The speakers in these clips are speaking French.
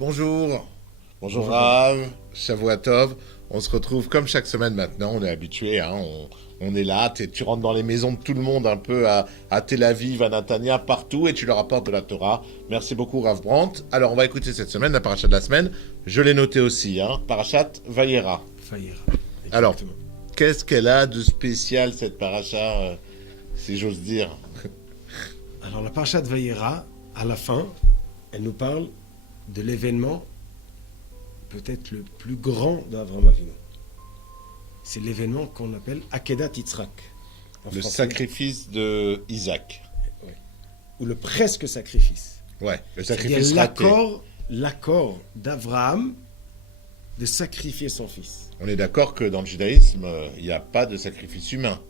Bonjour, bonjour Rav, Shavuatov. On se retrouve comme chaque semaine maintenant, on est habitué, hein, on est là, tu rentres dans les maisons de tout le monde un peu à Tel Aviv, à Natania, partout, et tu leur apportes de la Torah. Merci beaucoup Rav Brandt. Alors on va écouter cette semaine la paracha de la semaine, je l'ai noté aussi, hein, parachat Vayera. Alors, qu'est-ce qu'elle a de spécial cette paracha, si j'ose dire? Alors la paracha de Vayera, à la fin, elle nous parle de l'événement peut-être le plus grand d'Avraham Avinu. C'est l'événement qu'on appelle Akedat Yitzhak. Le sacrifice de Isaac. Ouais. Ou le presque sacrifice. Ouais, le sacrifice raté. raté. L'accord d'Avraham de sacrifier son fils. On est d'accord que dans le judaïsme, il n'y a pas de sacrifice humain.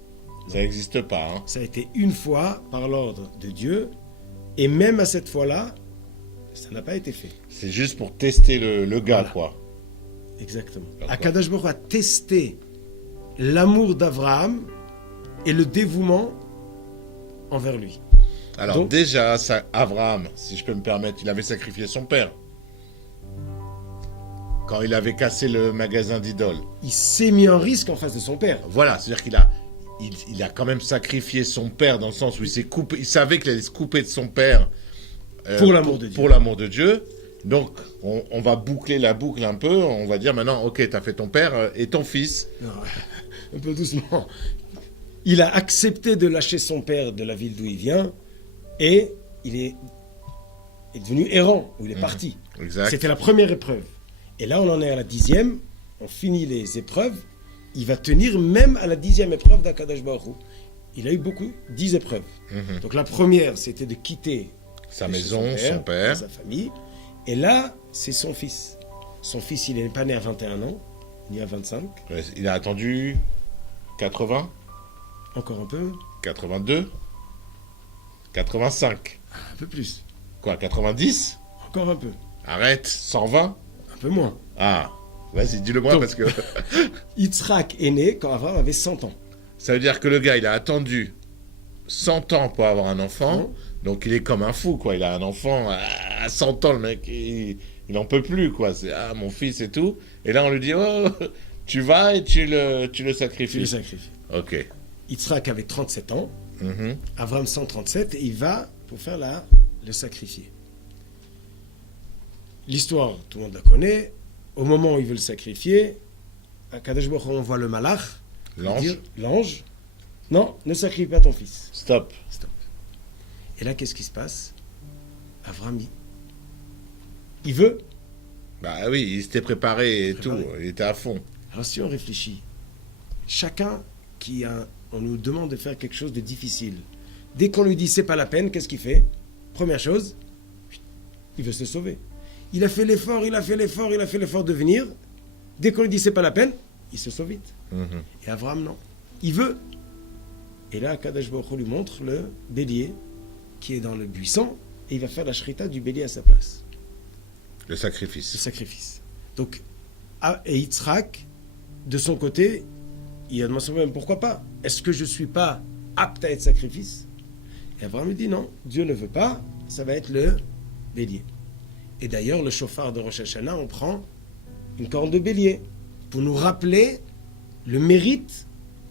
Ça n'existe pas. Hein. Ça a été une fois par l'ordre de Dieu, et même à cette fois-là, ça n'a pas été fait. C'est juste pour tester le gars, Voilà. quoi. Exactement. D'accord. Akadosh Baruch Hu a testé l'amour d'Avraham et le dévouement envers lui. Alors Donc- déjà, Abraham, si je peux me permettre, il avait sacrifié son père. Quand il avait cassé le magasin d'idoles. Il s'est mis en risque en face de son père. Voilà, c'est-à-dire il a quand même sacrifié son père dans le sens où il savait qu'il allait se couper de son père Pour l'amour de Dieu. Pour l'amour de Dieu. Donc, on va boucler la boucle un peu. On va dire maintenant, ok, t'as fait ton père et ton fils. Non, un peu doucement. Il a accepté de lâcher son père de la ville d'où il vient et il est devenu errant, ou il est parti. Exact. C'était la première épreuve. Et là, on en est à la 10e. On finit les épreuves. Il va tenir même à la 10e épreuve d'Akadosh Baruch Hu. Il a eu 10 épreuves. Donc la première, c'était de quitter Sa maison, son père. sa famille. Et là, c'est son fils. Son fils, il n'est pas né à 21 ans, ni à 25. Ouais, il a attendu 80, Encore un peu, 82, 85. un peu plus. Quoi, 90? Encore un peu, Arrête, 120? un peu moins. Ah, vas-y, dis-le-moi Donc- parce que Yitzhak est né quand Abraham avait 100 ans. ça veut dire que le gars, il a attendu 100 ans pour avoir un enfant. Donc il est comme un fou, quoi. Il a un enfant à 100 ans, le mec, il en peut plus, quoi. C'est mon fils et tout. Et là, on lui dit, oh, tu vas et tu le sacrifies. Tu le sacrifies. Ok. Yitzhak avait 37 ans, Mhm. Abraham 137, et il va pour faire le sacrifier. L'histoire, tout le monde la connaît. Au moment où il veut le sacrifier, à Kadesh Baruch Hu, on voit le malach, L'ange. dire, l'ange, non, ne sacrifie pas ton fils. Stop. Stop. Et là, qu'est-ce qui se passe? Abraham, il veut. Bah oui, il s'était préparé et Préparé. tout. Il était à fond. Alors si on réfléchit, chacun on nous demande de faire quelque chose de difficile. Dès qu'on lui dit c'est pas la peine, qu'est-ce qu'il fait? Première chose, il veut se sauver. Il a fait l'effort, il a fait l'effort de venir. Dès qu'on lui dit c'est pas la peine, il se sauve vite. Mhm. Et Abraham, non. Il veut. Et là, Kadosh Baruch Hu lui montre le bélier qui est dans le buisson et il va faire la shrita du bélier à sa place. Le Le sacrifice. sacrifice. Donc, et Yitzhak, de son côté, il a demandé même pourquoi pas? Est-ce que je ne suis pas apte à être sacrifice? Et Abraham lui dit non, Dieu ne veut pas, ça va être le bélier. Et d'ailleurs, le chauffard de Rosh Hashanah, on prend une corne de bélier pour nous rappeler le mérite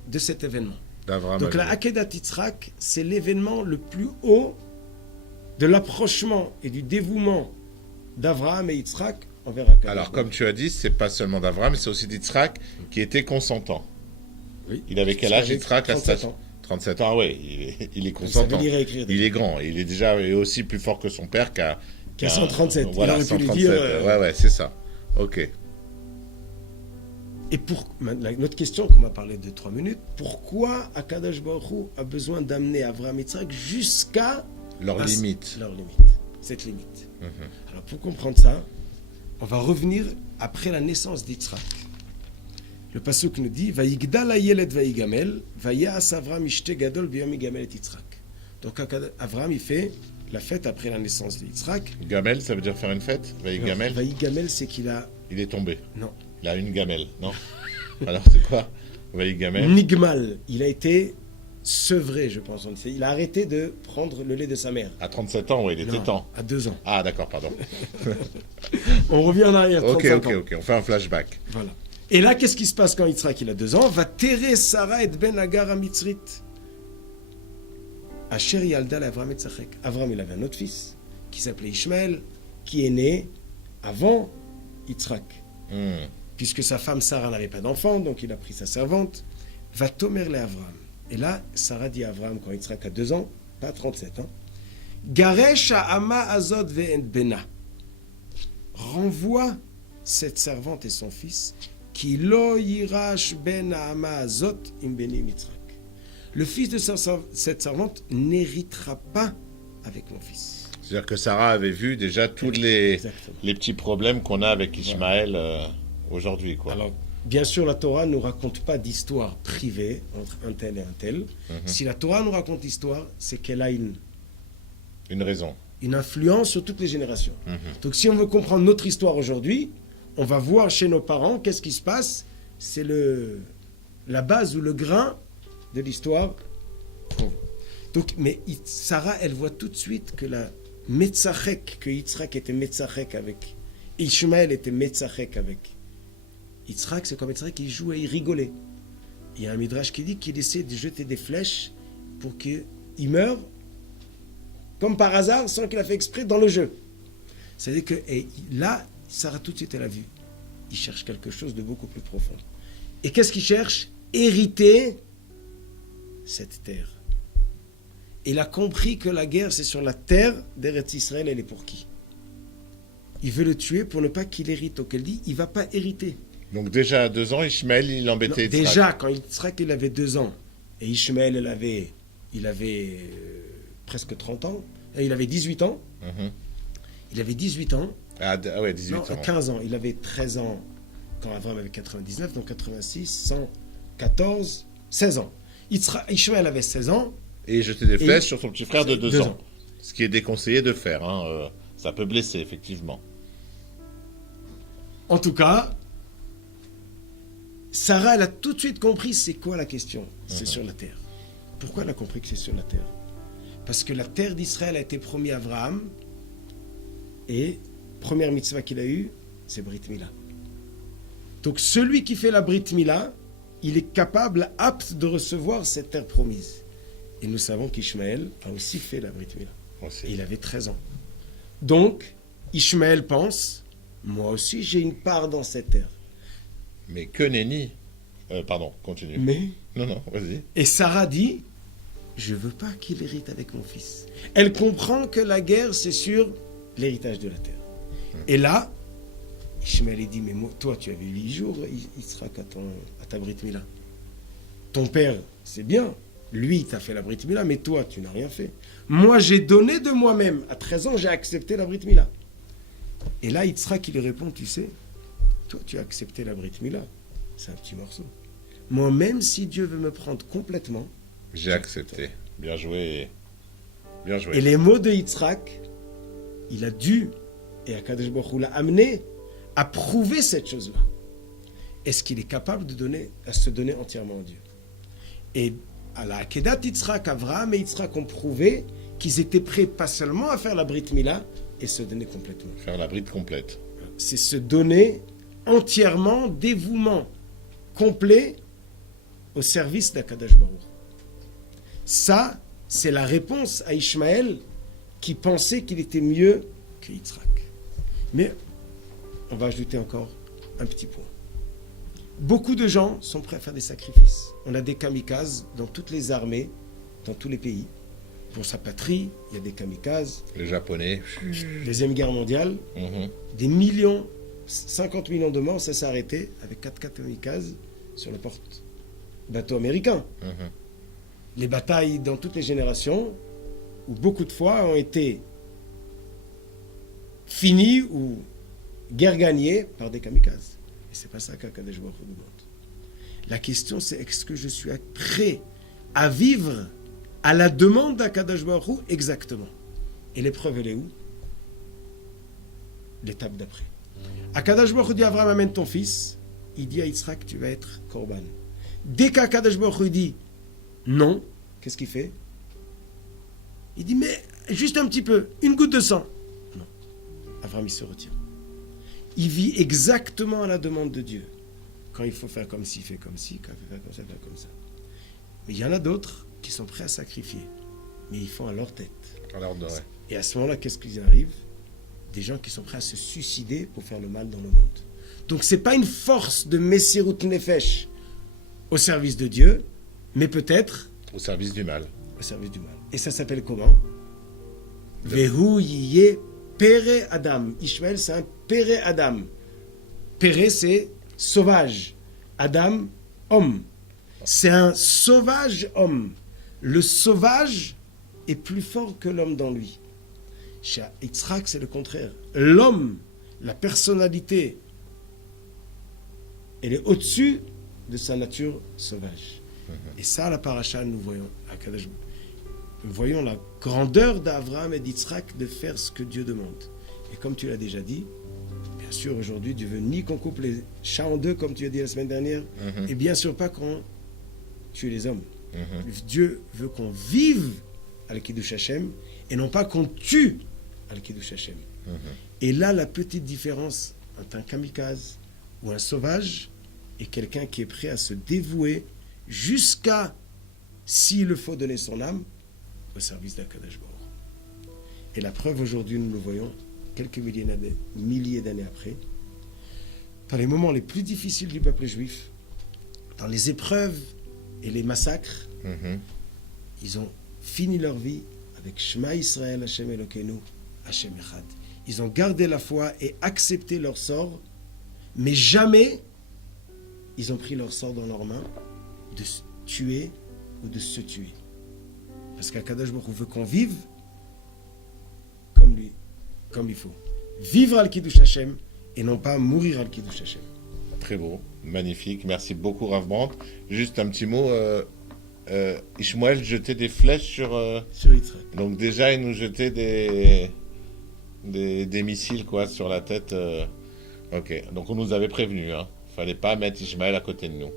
de cet événement. D'Abraham. Donc la Akedat Yitzhak, c'est l'événement le plus haut de l'approchement et du dévouement d'Avraham et Yitzhak envers Akadosh. Alors, comme tu as dit, c'est pas seulement d'Abraham, mais c'est aussi d'Yitzhak qui était consentant. Oui. Il avait quel âge, Il avait Yitzhak, la 37 station ans. 37 ans, oui, il est Il consentant. savait lire et écrire. Il est grand, il est déjà aussi plus fort que son père Qui a 137. Voilà, Il aurait pu lui 137. dire, Ouais, c'est ça. Ok. Et notre question qu'on m'a parlé de 3 minutes, pourquoi Akadosh Baruch Hu a besoin d'amener Avraham et Yitzhak jusqu'à Leur limite. leur limite, cette limite. Mhm. Alors pour comprendre ça, on va revenir après la naissance d'Yitzhak. Le pasuk nous dit Vayigdal hayeled vayigamel, vayas Avraham ishte gadol biyom yigamel et Yitzhak. Donc Avraham il fait la fête après la naissance d'Yitzhak. Gamel, ça veut dire faire une fête? Gamel. Vayigamel, c'est qu'il a Il est tombé. non. Il a une gamelle, non? Alors, c'est quoi? Gamel. Nigmal, il a été sevré, je pense. Il a arrêté de prendre le lait de sa mère. À 37 ans, oui, il était Non, temps. à 2 ans. Ah, d'accord, pardon. On revient en arrière, Ok, 35 ans. ok, on fait un flashback. Voilà. Et là, qu'est-ce qui se passe quand Yitzhak il a 2 ans? Va terrer Sarah et Ben Agar Mitzrit. Asher Yalda Avram et Tzachek. Avram, il avait un autre fils qui s'appelait Ishmaël, qui est né avant Yitzhak. Puisque sa femme Sarah n'avait pas d'enfant, donc il a pris sa servante. Va tomer les Avram. Et là, Sarah dit à Avram, quand Yitzhak a 2 ans, pas 37 ans, Garesh Ama Azot Ve'en Bena. Renvoie cette servante et son fils, qui lo yirash ben Ama Azot im beni Yitzhak. Le fils de cette servante n'héritera pas avec mon fils. C'est-à-dire que Sarah avait vu déjà tous les Exactement. petits problèmes qu'on a avec Ishmaël aujourd'hui, quoi. Alors, bien sûr, la Torah ne nous raconte pas d'histoire privée entre un tel et un tel. Si la Torah nous raconte l'histoire, c'est qu'elle a une raison. influence sur toutes les générations. Donc, si on veut comprendre notre histoire aujourd'hui, on va voir chez nos parents qu'est-ce qui se passe. C'est la base ou le grain de l'histoire. Donc, mais Sarah, elle voit tout de suite que la Metzachek, que Yitzhak était Metzachek avec, Ishmaël était Metzachek avec Yitzhak, c'est comme Yitzhak, il jouait, il rigolait. Il y a un midrash qui dit qu'il essaie de jeter des flèches pour qu'il meure, comme par hasard, sans qu'il a fait exprès, dans le jeu. C'est-à-dire que là, Sarah, tout de suite, elle a vu. Il cherche quelque chose de beaucoup plus profond. Et qu'est-ce qu'il cherche? Hériter cette terre. Il a compris que la guerre, c'est sur la terre d'Eretz Israël, elle est pour qui? Il veut le tuer pour ne pas qu'il hérite. Donc elle dit, il ne va pas hériter. Donc déjà à 2 ans, Ishmaël, il embêtait Yitzhak. Déjà, quand Yitzhak, il avait 2 ans, et Ishmaël, il avait presque 30 ans, et il avait 18 ans. Il avait 18 ans. Ah ouais, 18 Non, ans. 15 ans. Il avait 13 ans quand Avram avait 99, donc 86, 114, 16 ans. Ishmaël avait 16 ans. Et jeter des flèches sur son petit frère de 2 2 ans. Ce qui est déconseillé de faire. Ça peut blesser, effectivement. En tout cas, Sarah, elle a tout de suite compris c'est quoi la question. C'est sur la terre. Pourquoi elle a compris que c'est sur la terre? Parce que la terre d'Israël a été promise à Abraham, et première mitzvah qu'il a eue, c'est Brit Mila. Donc celui qui fait la Brit Mila, il est capable, apte de recevoir cette terre promise. Et nous savons qu'Ishmaël a aussi fait la Brit Mila. Et il avait 13 ans. Donc, Ishmaël pense, moi aussi j'ai une part dans cette terre. Mais que nenni. Pardon, continue. Mais, Non, vas-y. et Sarah dit, je veux pas qu'il hérite avec mon fils. Elle comprend que la guerre, c'est sur l'héritage de la terre. Et là, Ishmaël dit, mais moi, toi, tu avais 8 jours, il sera à ta Brit Mila. Ton père, c'est bien. Lui, t'a fait la Brit Mila, mais toi, tu n'as rien fait. Moi, j'ai donné de moi-même. À 13 ans, j'ai accepté la Brit Mila. Et là, Yitzhak, il lui répond, tu sais, toi, tu as accepté la Brit Mila. C'est un petit morceau. Moi, même si Dieu veut me prendre complètement, j'ai accepté. Bien joué. Bien joué. Et les mots de Yitzhak, il a dû, et Akadosh Baruch Hu l'a amené à prouver cette chose-là. Est-ce qu'il est capable à se donner entièrement à Dieu? Et à la Akedat Yitzhak, Avraham et Yitzhak ont prouvé qu'ils étaient prêts pas seulement à faire la Brit Mila, et se donner complètement. Faire la bride complète. C'est se donner entièrement, dévouement complet au service d'Akadosh Baruch. Ça, c'est la réponse à Ishmaël qui pensait qu'il était mieux que Yitzhak. Mais on va ajouter encore un petit point. Beaucoup de gens sont prêts à faire des sacrifices. On a des kamikazes dans toutes les armées, dans tous les pays. Pour sa patrie, il y a des kamikazes. Les Japonais. Deuxième guerre mondiale, des millions, 50 millions de morts, ça s'est arrêté avec 4 kamikazes sur le porte-bateau américain. Les batailles dans toutes les générations, où beaucoup de fois ont été finies ou guerre gagnée par des kamikazes. Et c'est pas ça qu'Akadosh Baruch Hu nous demande. La question, c'est est-ce que je suis prêt à vivre à la demande d'Akadosh Baruch Hu exactement? Et l'épreuve, elle est où? L'étape d'après. Akadosh Baruch Hu dit à Abraham, amène ton fils. Il dit à Yitzhak, tu vas être korban. Dès qu'Akadosh Baruch Hu dit non, qu'est-ce qu'il fait? Il dit, mais juste un petit peu, une goutte de sang. Non. Abraham, il se retire. Il vit exactement à la demande de Dieu. Quand il faut faire comme ci, il fait comme ci. Quand il faut faire comme ça, il fait comme ça. Mais il y en a d'autres qui sont prêts à sacrifier. Mais ils font à leur tête. Alors, ouais. Et à ce moment-là, qu'est-ce qui arrive? Des gens qui sont prêts à se suicider pour faire le mal dans le monde. Donc, ce n'est pas une force de Messirut Nefesh au service de Dieu, mais peut-être au service du mal. Au service du mal. Et ça s'appelle comment? Vehu yiye pere Adam. Ishmaël, c'est un pere Adam. Pere, c'est sauvage. Adam, homme. C'est un sauvage homme. Le sauvage est plus fort que l'homme dans lui. Chez Yitzhak, c'est le contraire. L'homme, la personnalité, elle est au-dessus de sa nature sauvage. Et ça, à la paracha, nous voyons à Kadosh. Nous voyons la grandeur d'Abraham et d'Yitzhak de faire ce que Dieu demande. Et comme tu l'as déjà dit, bien sûr, aujourd'hui, Dieu veut ni qu'on coupe les chats en deux, comme tu as dit la semaine dernière, et bien sûr pas qu'on tue les hommes. Dieu veut qu'on vive à l'Kiddush Hashem, et non pas qu'on tue à l'Kiddush Hashem. Et là, la petite différence entre un kamikaze ou un sauvage et quelqu'un qui est prêt à se dévouer jusqu'à, s'il le faut, donner son âme au service d'Akadosh Baruch. Et la preuve aujourd'hui, nous le voyons quelques milliers d'années après, dans les moments les plus difficiles du peuple juif, dans les épreuves et les massacres, ils ont fini leur vie avec Shema Israël, Hashem Elokeinu, Hashem Echad. Ils ont gardé la foi et accepté leur sort, mais jamais ils ont pris leur sort dans leurs mains de se tuer ou de se tuer. Parce qu'Akadosh Baruch Hu veut qu'on vive comme lui, comme il faut. Vivre al Kiddush Hashem et non pas mourir al Kiddush Hashem. Très beau, magnifique. Merci beaucoup, Rav Brandt. Juste un petit mot. Ishmaël jetait des flèches sur Yitzhak. Donc déjà, il nous jetait des missiles quoi, sur la tête. Ok, donc on nous avait prévenu. Hein. Fallait pas mettre Ishmaël à côté de nous.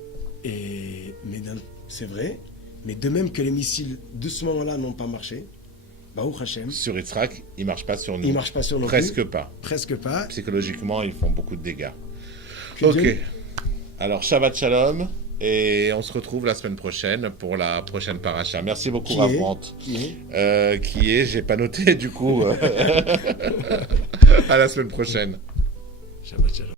C'est vrai, mais de même que les missiles de ce moment-là n'ont pas marché, Baruch Hashem. Sur Yitzhak, ils marchent pas sur nous. Ils marchent pas sur nous. Presque pas. Presque pas. Psychologiquement, ils font beaucoup de dégâts. Ok. Alors, Shabbat Shalom. Et on se retrouve la semaine prochaine pour la prochaine paracha. Merci beaucoup, Rav Brandt. Qui est j'ai pas noté du coup. À la semaine prochaine. Shabbat Shalom.